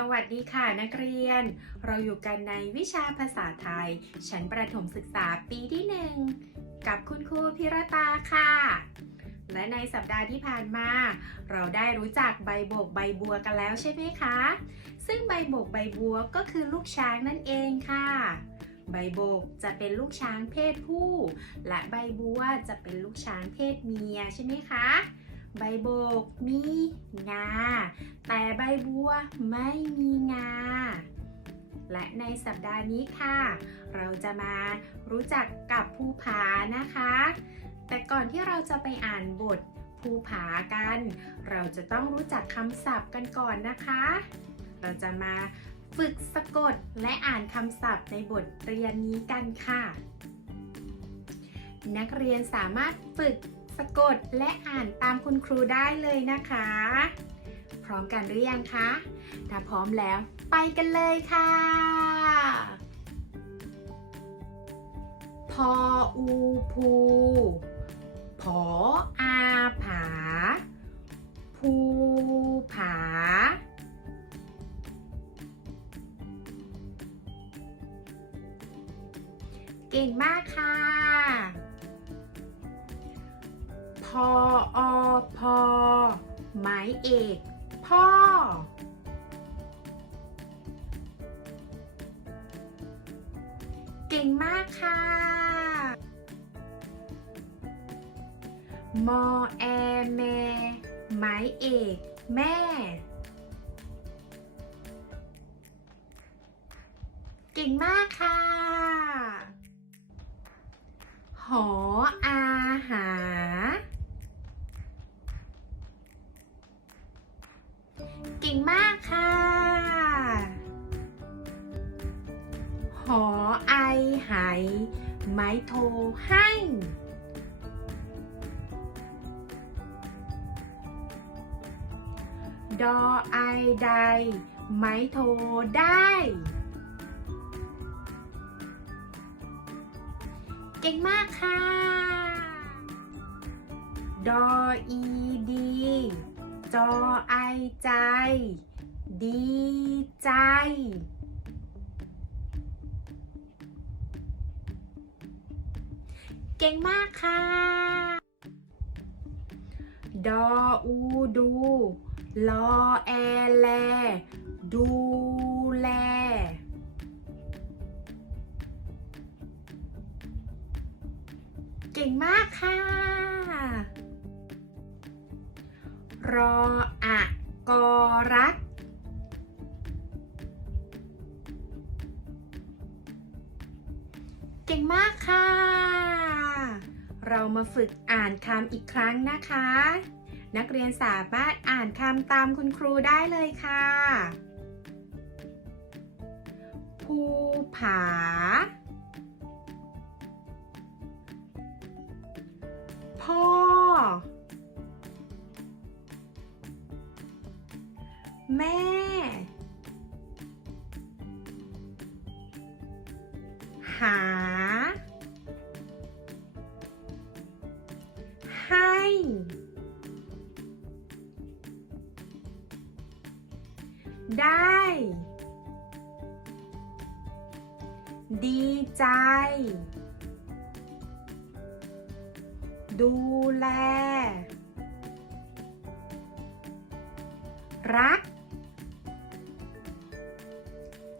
สวัสดีค่ะนักเรียน เราอยู่กันในวิชาภาษาไทย ชั้นประถมศึกษาปีที่หนึ่งกับคุณครูพิรตาค่ะ และในสัปดาห์ที่ผ่านมา เราได้รู้จักใบโบกใบบัวกันแล้วใช่ไหมคะ ซึ่งใบโบกใบบัวก็คือลูกช้างนั่นเองค่ะ ใบโบกจะเป็นลูกช้างเพศผู้ และใบบัวจะเป็นลูกช้างเพศเมียใช่ไหมคะ ใบโบกมีงา แต่ใบบัวไม่มีงา และในสัปดาห์นี้ค่ะ เราจะมารู้จักกับภูผานะคะ แต่ก่อนที่เราจะไปอ่านบทภูผากัน เราจะต้องรู้จักคำศัพท์กันก่อนนะคะ เราจะมาฝึกสะกดและอ่านคำศัพท์ในบทเรียนนี้กันค่ะ นักเรียนสามารถฝึก สะกดและอ่านตามคุณครูได้เลยนะคะ พร้อมกันหรือยังคะ ถ้าพร้อมแล้วไปกันเลยค่ะพออูภูผออาผา ภูผาเก่งมากค่ะ ออพอหมายเอกพ่อ เก่งมากค่ะมอแอแมหมายเอกแม่ เก่งมากค่ะ หออาหา เก่งมากค่ะ หอไอไหไม้โทให้ ดอไอใดไม้โทได้ เก่งมากค่ะ ดออีดี จอไอใจ ดีใจ เก่งมากค่ะ ดออูดูลอแอแล ดูแล เก่งมากค่ะ รออะกอรัก เก่งมากค่ะ เรามาฝึกอ่านคำอีกครั้งนะคะ นักเรียนสามารถอ่านคำตามคุณครูได้เลยค่ะ ภูผา แม่ หา ให้ ได้ ดีใจ ดูแล รัก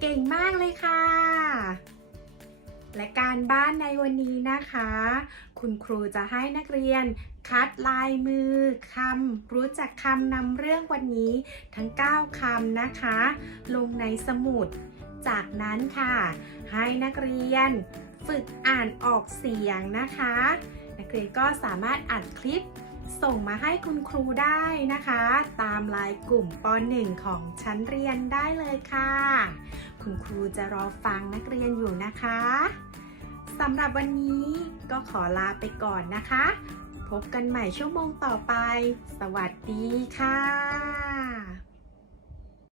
เก่งมากเลยค่ะ และการบ้านในวันนี้นะคะ คุณครูจะให้นักเรียนคัดลายมือคำรู้จักคำนำเรื่องวันนี้ทั้ง 9คำนะคะ ลงในสมุด จากนั้นค่ะ ให้นักเรียนฝึกอ่านออกเสียงนะคะ นักเรียนก็สามารถอัดคลิป ส่งมาให้คุณครูได้นะคะ ตามไลน์กลุ่มป .1 ของชั้นเรียนได้เลยค่ะ คุณครูจะรอฟังนักเรียนอยู่นะคะสำหรับวันนี้ก็ขอลาไปก่อนนะคะ พบกันใหม่ชั่วโมงต่อไป สวัสดีค่ะ